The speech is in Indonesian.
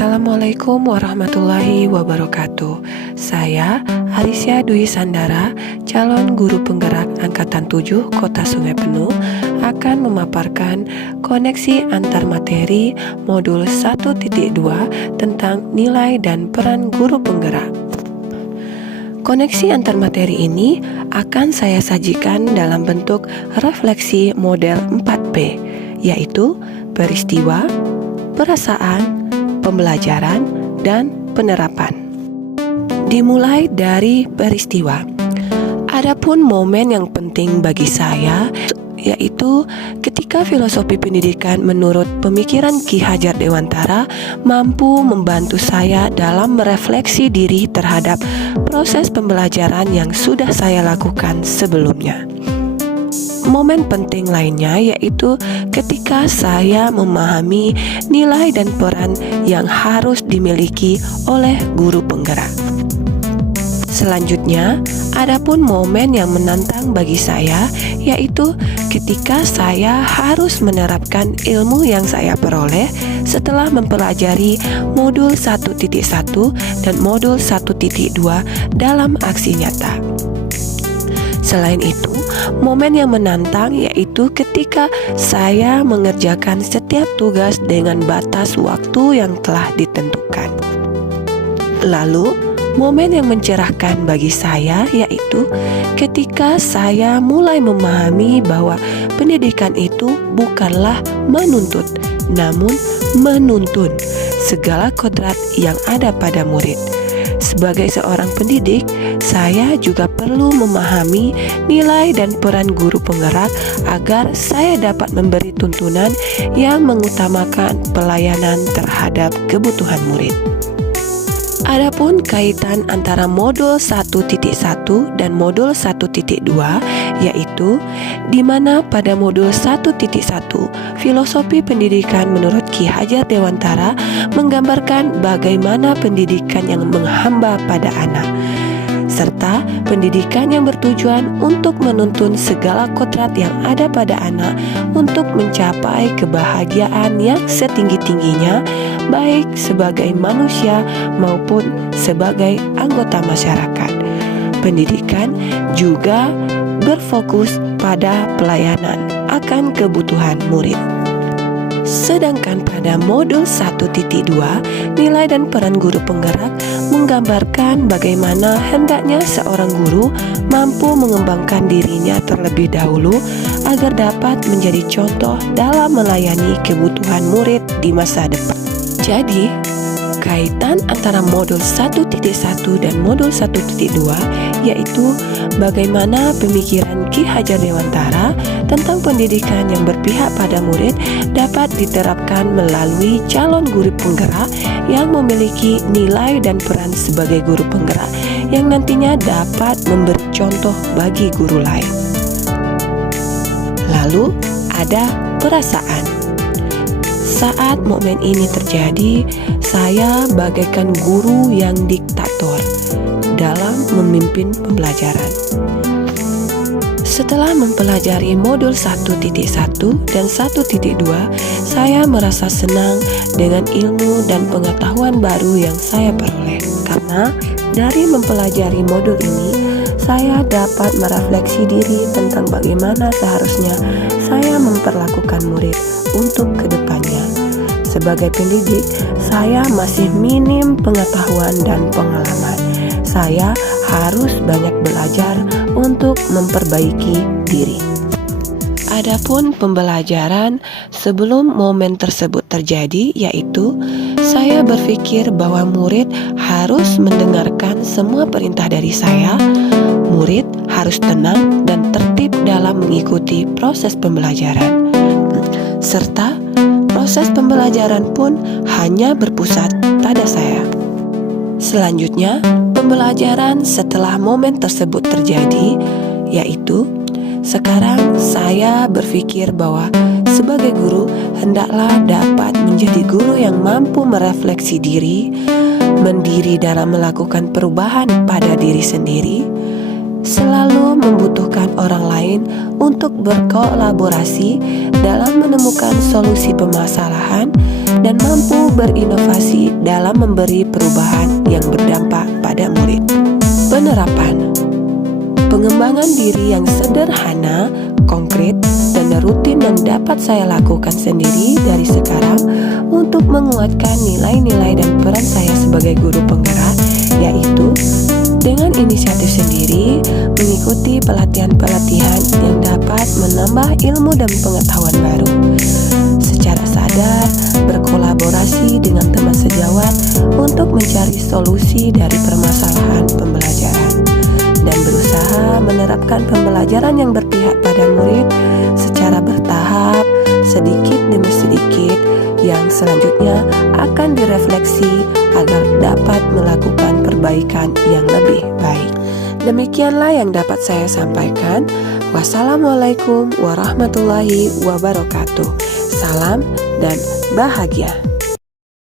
Assalamualaikum warahmatullahi wabarakatuh. Saya Arisya Dwi Sandara, calon guru penggerak Angkatan 7 Kota Sungai Penuh, akan memaparkan koneksi antar materi modul 1.2 tentang nilai dan peran guru penggerak. Koneksi antar materi ini akan saya sajikan dalam bentuk refleksi model 4P, yaitu peristiwa, perasaan, pembelajaran, dan penerapan. Dimulai dari peristiwa. Adapun momen yang penting bagi saya yaitu ketika filosofi pendidikan menurut pemikiran Ki Hajar Dewantara mampu membantu saya dalam merefleksi diri terhadap proses pembelajaran yang sudah saya lakukan sebelumnya. Momen penting lainnya yaitu ketika saya memahami nilai dan peran yang harus dimiliki oleh guru penggerak. Selanjutnya, adapun momen yang menantang bagi saya yaitu ketika saya harus menerapkan ilmu yang saya peroleh setelah mempelajari modul 1.1 dan modul 1.2 dalam aksi nyata. Selain itu, momen yang menantang yaitu ketika saya mengerjakan setiap tugas dengan batas waktu yang telah ditentukan. Lalu, momen yang mencerahkan bagi saya yaitu ketika saya mulai memahami bahwa pendidikan itu bukanlah menuntut, namun menuntun segala kodrat yang ada pada murid. Sebagai seorang pendidik, saya juga perlu memahami nilai dan peran guru penggerak agar saya dapat memberi tuntunan yang mengutamakan pelayanan terhadap kebutuhan murid. Adapun kaitan antara modul 1.1 dan modul 1.2 yaitu di mana pada modul 1.1 filosofi pendidikan menurut Ki Hajar Dewantara menggambarkan bagaimana pendidikan yang menghamba pada anak serta pendidikan yang bertujuan untuk menuntun segala kodrat yang ada pada anak untuk mencapai kebahagiaan yang setinggi-tingginya baik sebagai manusia maupun sebagai anggota masyarakat. Pendidikan juga berfokus pada pelayanan akan kebutuhan murid. Sedangkan pada modul 1.2, nilai dan peran guru penggerak menggambarkan bagaimana hendaknya seorang guru mampu mengembangkan dirinya terlebih dahulu agar dapat menjadi contoh dalam melayani kebutuhan murid di masa depan. Jadi, kaitan antara modul 1.1 dan modul 1.2 yaitu bagaimana pemikiran Ki Hajar Dewantara tentang pendidikan yang berpihak pada murid dapat diterapkan melalui calon guru penggerak yang memiliki nilai dan peran sebagai guru penggerak yang nantinya dapat memberi contoh bagi guru lain. Lalu ada perasaan. Saat momen ini terjadi, saya bagaikan guru yang diktator dalam memimpin pembelajaran. Setelah mempelajari modul 1.1 dan 1.2, saya merasa senang dengan ilmu dan pengetahuan baru yang saya peroleh. Karena dari mempelajari modul ini, saya dapat merefleksi diri tentang bagaimana seharusnya saya memperlakukan murid untuk kedepannya. Sebagai pendidik, saya masih minim pengetahuan dan pengalaman. Saya harus banyak belajar untuk memperbaiki diri. Adapun pembelajaran sebelum momen tersebut terjadi yaitu saya berpikir bahwa murid harus mendengarkan semua perintah dari saya. Murid harus tenang dan tertib dalam mengikuti proses pembelajaran. Serta proses pembelajaran pun hanya berpusat pada saya. Selanjutnya, pembelajaran setelah momen tersebut terjadi, yaitu sekarang saya berpikir bahwa sebagai guru hendaklah dapat menjadi guru yang mampu merefleksi diri, mandiri dalam melakukan perubahan pada diri sendiri, selalu membutuhkan orang lain untuk berkolaborasi dalam menemukan solusi permasalahan dan mampu berinovasi dalam memberi perubahan yang berdampak pada murid. Penerapan pengembangan diri yang sederhana, konkret, dan rutin yang dapat saya lakukan sendiri dari sekarang untuk menguatkan nilai-nilai dan peran saya sebagai guru penggerak, yaitu dengan inisiatif sendiri mengikuti pelatihan-pelatihan yang dapat menambah ilmu dan pengetahuan baru, secara sadar berkolaborasi dengan teman sejawat untuk mencari solusi dari permasalahan pembelajaran, dan berusaha menerapkan pembelajaran yang berpihak pada murid secara bertahap, sedikit demi sedikit, yang selanjutnya akan direfleksi agar dapat melakukan perbaikan yang lebih baik. Demikianlah yang dapat saya sampaikan. Wassalamualaikum warahmatullahi wabarakatuh. Salam dan bahagia.